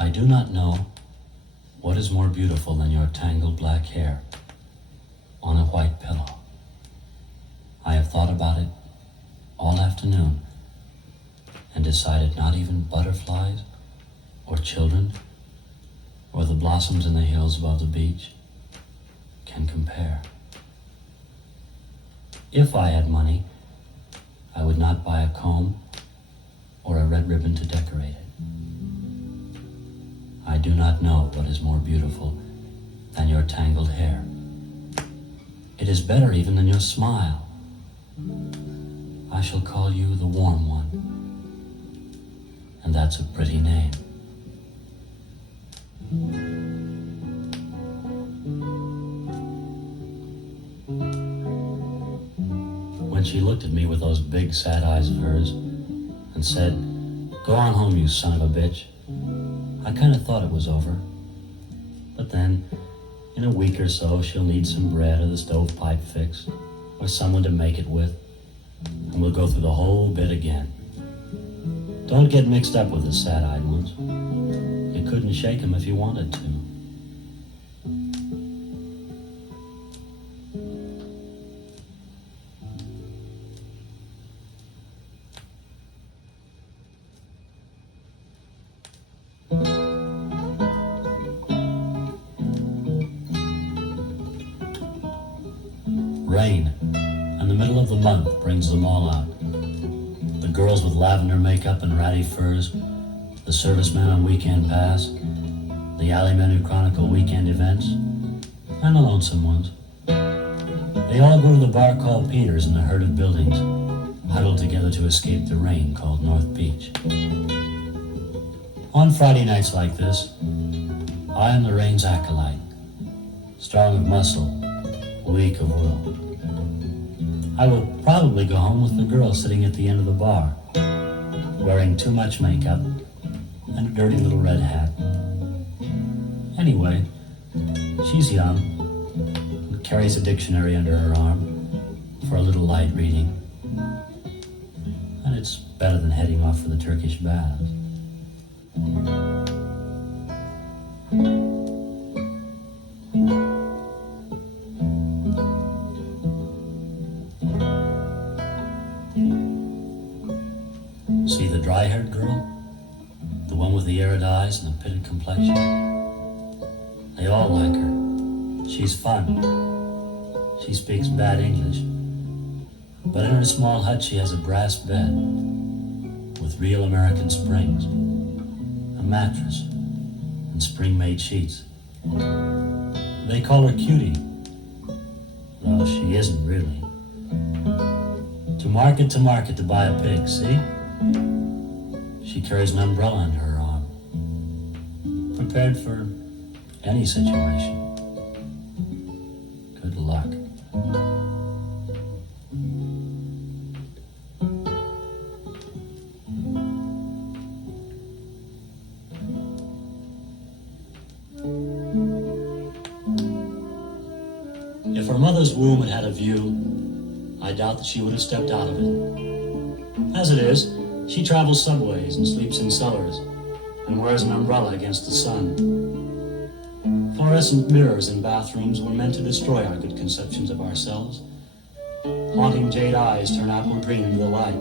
I do not know what is more beautiful than your tangled black hair on a white pillow. I have thought about it all afternoon and decided not even butterflies or children or the blossoms in the hills above the beach can compare. If I had money, I would not buy a comb or a red ribbon to decorate it. I do not know what is more beautiful than your tangled hair. It is better even than your smile. I shall call you the warm one, and that's a pretty name. When she looked at me with those big sad eyes of hers and said, "Go on home, you son of a bitch," I kind of thought it was over. But then, in a week or so, she'll need some bread or the stovepipe fixed, or someone to make it with, and we'll go through the whole bit again. Don't get mixed up with the sad-eyed ones. You couldn't shake them if you wanted to. Rain, and the middle of the month brings them all out. The girls with lavender makeup and ratty furs, the servicemen on weekend pass, the alleymen who chronicle weekend events, and the lonesome ones. They all go to the bar called Peter's in the herd of buildings, huddled together to escape the rain called North Beach. On Friday nights like this, I am the rain's acolyte, strong of muscle, weak of will. I will probably go home with the girl sitting at the end of the bar, wearing too much makeup and a dirty little red hat. Anyway, she's young and carries a dictionary under her arm for a little light reading. And it's better than heading off for the Turkish baths. See the dry-haired girl? The one with the arid eyes and the pitted complexion? They all like her. She's fun. She speaks bad English. But in her small hut she has a brass bed with real American springs, a mattress, and spring-made sheets. They call her Cutie, though she isn't really. To market to buy a pig, see? She carries an umbrella under her arm, prepared for any situation. Good luck. If her mother's womb had had a view, I doubt that she would have stepped out of it. As it is, she travels subways and sleeps in cellars and wears an umbrella against the sun. Fluorescent mirrors in bathrooms were meant to destroy our good conceptions of ourselves. Haunting jade eyes turn aqua green into the light.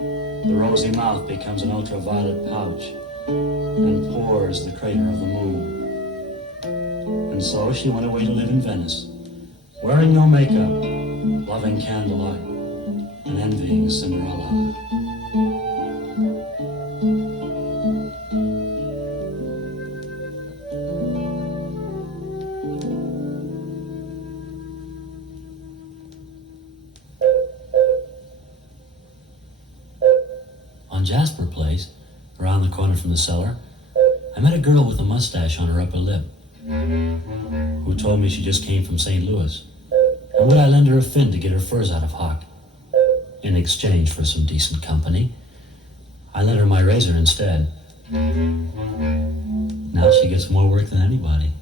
The rosy mouth becomes an ultraviolet pouch and pours the crater of the moon. And so she went away to live in Venice, wearing no makeup, loving candlelight, and envying Cinderella. On Jasper Place, around the corner from the cellar, I met a girl with a mustache on her upper lip, who told me she just came from St. Louis, and would I lend her a fin to get her furs out of hock, in exchange for some decent company. I lent her my razor instead. Now she gets more work than anybody.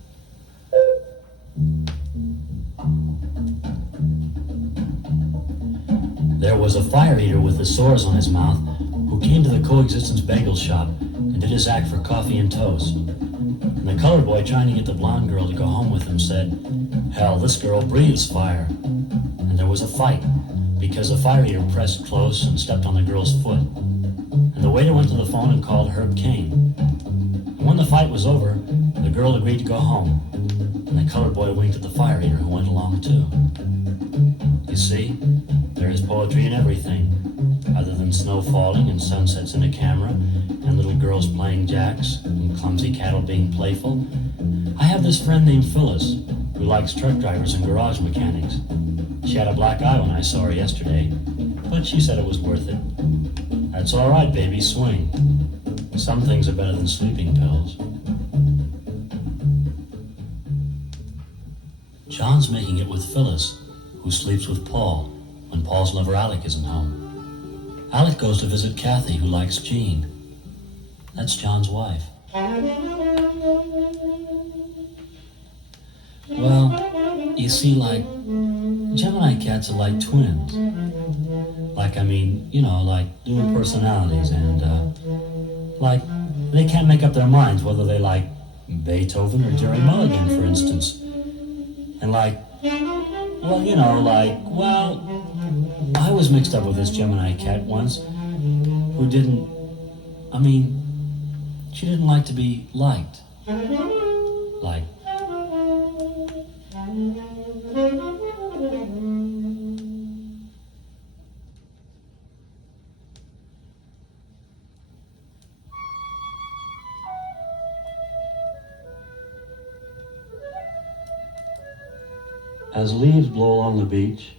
There was a fire eater with the sores on his mouth who came to the Coexistence Bagel Shop and did his act for coffee and toast. And the colored boy, trying to get the blonde girl to go home with him, said, "Hell, this girl breathes fire." And there was a fight, because the fire eater pressed close and stepped on the girl's foot. And the waiter went to the phone and called Herb Kane. And when the fight was over, the girl agreed to go home. And the colored boy winked at the fire eater, who went along too. You see, there is poetry in everything, other than snow falling and sunsets in a camera and little girls playing jacks and clumsy cattle being playful. I have this friend named Phyllis who likes truck drivers and garage mechanics. She had a black eye when I saw her yesterday, but she said it was worth it. That's all right, baby, swing. Some things are better than sleeping pills. John's making it with Phyllis, who sleeps with Paul when Paul's lover Alec isn't home. Alec goes to visit Kathy, who likes Jean. That's John's wife. Well, you see, like, Gemini cats are like twins. Like, I mean, you know, like dual personalities, and, like, they can't make up their minds whether they like Beethoven or Jerry Mulligan, for instance. And like, well, you know, like, well, I was mixed up with this Gemini cat once who didn't, I mean, she didn't like to be liked. Like, as leaves blow along the beach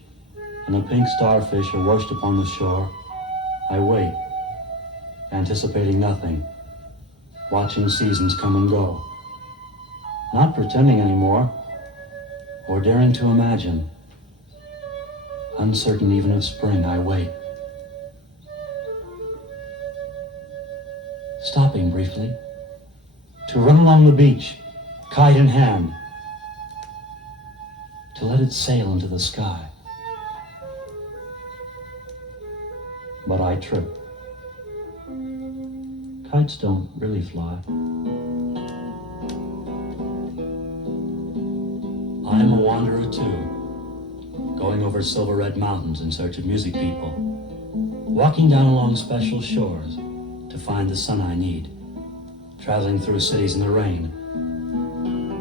and the pink starfish are washed upon the shore, I wait, anticipating nothing, watching seasons come and go, not pretending anymore or daring to imagine. Uncertain even of spring, I wait, stopping briefly to run along the beach, kite in hand, to let it sail into the sky. But I trip. Kites don't really fly. I am a wanderer too, going over silver red mountains in search of music people, walking down along special shores to find the sun I need, traveling through cities in the rain.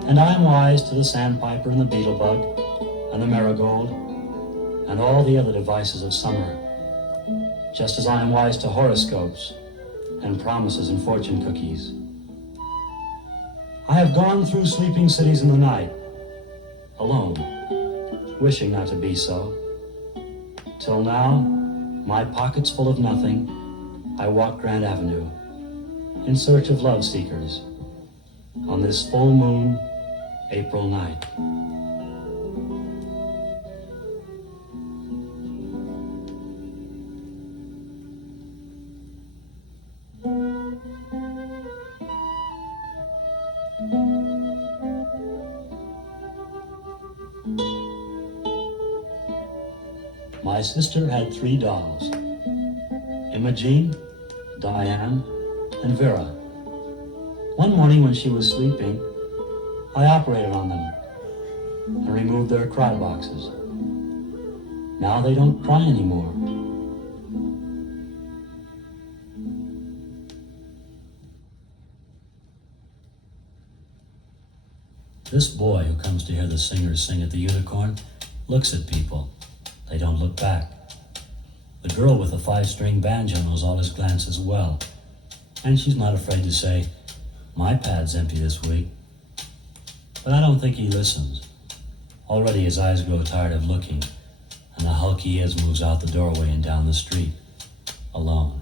And I am wise to the sandpiper and the beetlebug and the marigold and all the other devices of summer, just as I am wise to horoscopes and promises and fortune cookies. I have gone through sleeping cities in the night, alone, wishing not to be so. Till now, my pockets full of nothing, I walk Grand Avenue in search of love seekers on this full moon April night. My sister had 3 dolls, Imogene, Diane, and Vera. One morning when she was sleeping, I operated on them and removed their cry boxes. Now they don't cry anymore. This boy who comes to hear the singers sing at the Unicorn looks at people. They don't look back. The girl with the 5-string banjo knows all his glances well, and she's not afraid to say, "My pad's empty this week." But I don't think he listens. Already his eyes grow tired of looking, and the hulk he is moves out the doorway and down the street, alone.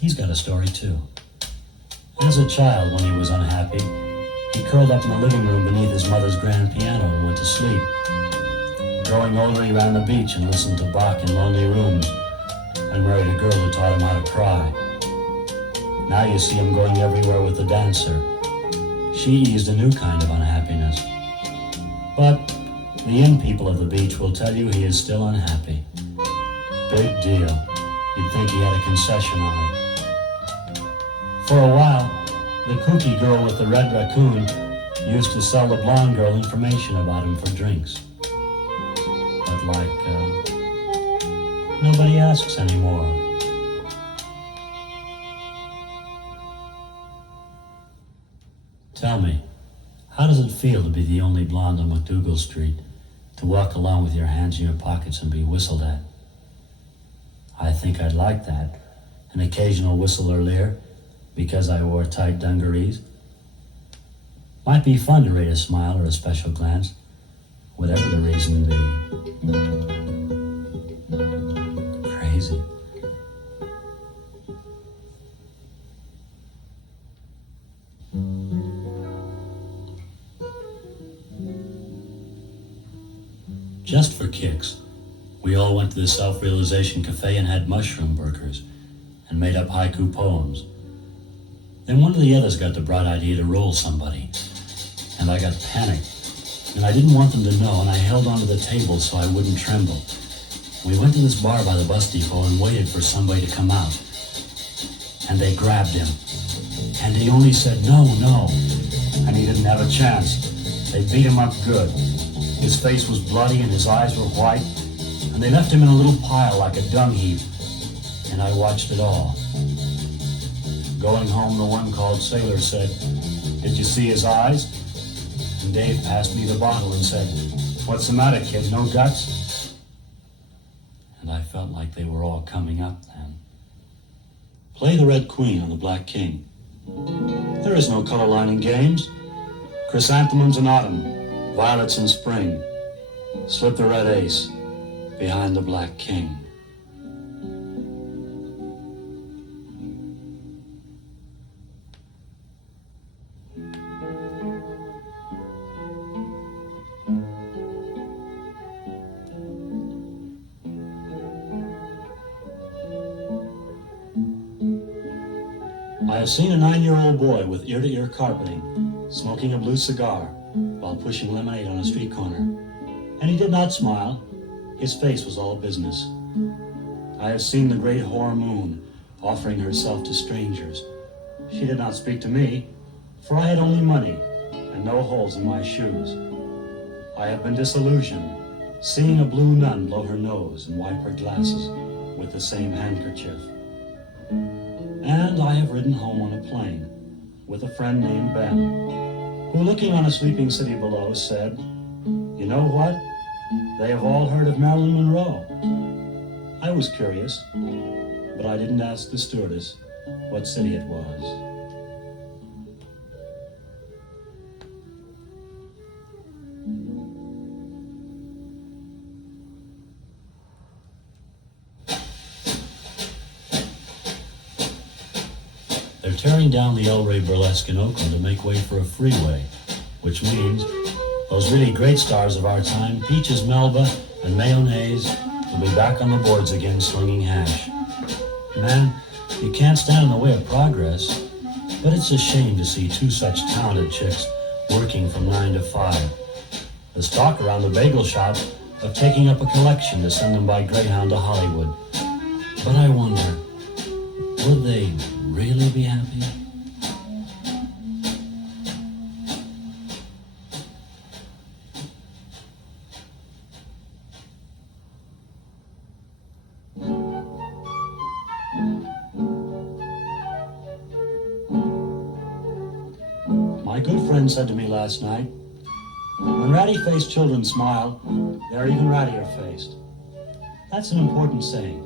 He's got a story too. As a child, when he was unhappy, he curled up in the living room beneath his mother's grand piano and went to sleep. Growing older, he ran the beach and listened to Bach in lonely rooms and married a girl who taught him how to cry. Now you see him going everywhere with the dancer. She eased a new kind of unhappiness. But the inn people of the beach will tell you he is still unhappy. Big deal. You'd think he had a concession on it. For a while, the kooky girl with the red raccoon used to sell the blonde girl information about him for drinks. But nobody asks anymore. Tell me, how does it feel to be the only blonde on McDougal Street, to walk along with your hands in your pockets and be whistled at? I think I'd like that, an occasional whistle or leer, because I wore tight dungarees. Might be fun to rate a smile or a special glance, whatever the reason be. Crazy. Just for kicks, we all went to the Self-Realization Cafe and had mushroom burgers and made up haiku poems. Then one of the others got the bright idea to roll somebody, and I got panicked, and I didn't want them to know, and I held onto the table so I wouldn't tremble. We went to this bar by the bus depot and waited for somebody to come out, and they grabbed him, and he only said no, no, and he didn't have a chance. They beat him up good. His face was bloody and his eyes were white, and they left him in a little pile like a dung heap, and I watched it all. Going home, the one called Sailor said, "Did you see his eyes?" And Dave passed me the bottle and said, "What's the matter, kid? No guts?" And I felt like they were all coming up then. Play the Red Queen on the Black King. There is no color line in games. Chrysanthemums in autumn, violets in spring. Slip the red ace behind the Black King. I have seen a 9-year-old boy with ear-to-ear carpeting, smoking a blue cigar while pushing lemonade on a street corner. And he did not smile. His face was all business. I have seen the great whore moon offering herself to strangers. She did not speak to me, for I had only money and no holes in my shoes. I have been disillusioned, seeing a blue nun blow her nose and wipe her glasses with the same handkerchief. And I have ridden home on a plane with a friend named Ben, who, looking on a sleeping city below, said, "You know what? They have all heard of Marilyn Monroe." I was curious, but I didn't ask the stewardess what city it was. They're tearing down the El Rey Burlesque in Oakland to make way for a freeway, which means those really great stars of our time, Peaches Melba and Mayonnaise, will be back on the boards again slinging hash. Man, you can't stand in the way of progress, but it's a shame to see two such talented chicks working from 9 to 5. There's talk around the bagel shop of taking up a collection to send them by Greyhound to Hollywood. But I wonder, would they really be happy? My good friend said to me last night, "When ratty-faced children smile, they're even rattier-faced." That's an important saying.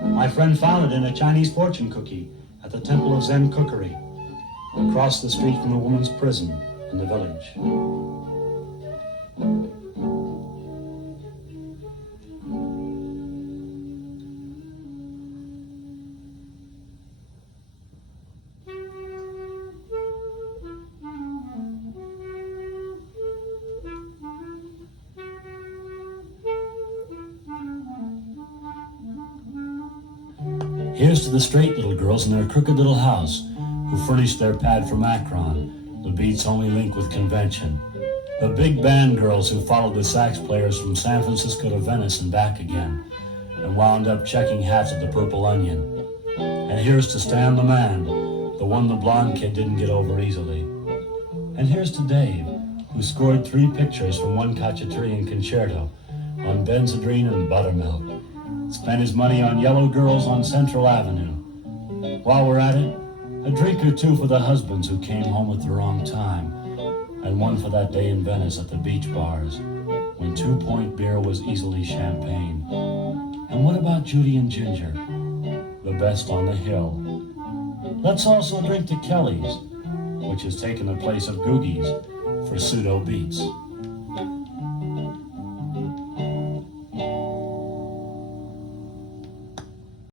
My friend found it in a Chinese fortune cookie at the Temple of Zen Cookery, across the street from the woman's prison in the village. Here's to the straight little girls in their crooked little house who furnished their pad for Macron, the beat's only link with convention. The big band girls who followed the sax players from San Francisco to Venice and back again, and wound up checking hats at the Purple Onion. And here's to Stan the Man, the one the blonde kid didn't get over easily. And here's to Dave, who scored 3 pictures from one Cacciatorian concerto on Benzedrine and buttermilk. Spent his money on yellow girls on Central Avenue. While we're at it, a drink or two for the husbands who came home at the wrong time, and one for that day in Venice at the beach bars, when 2-point beer was easily champagne. And what about Judy and Ginger, the best on the hill? Let's also drink to Kelly's, which has taken the place of Googie's for pseudo beats.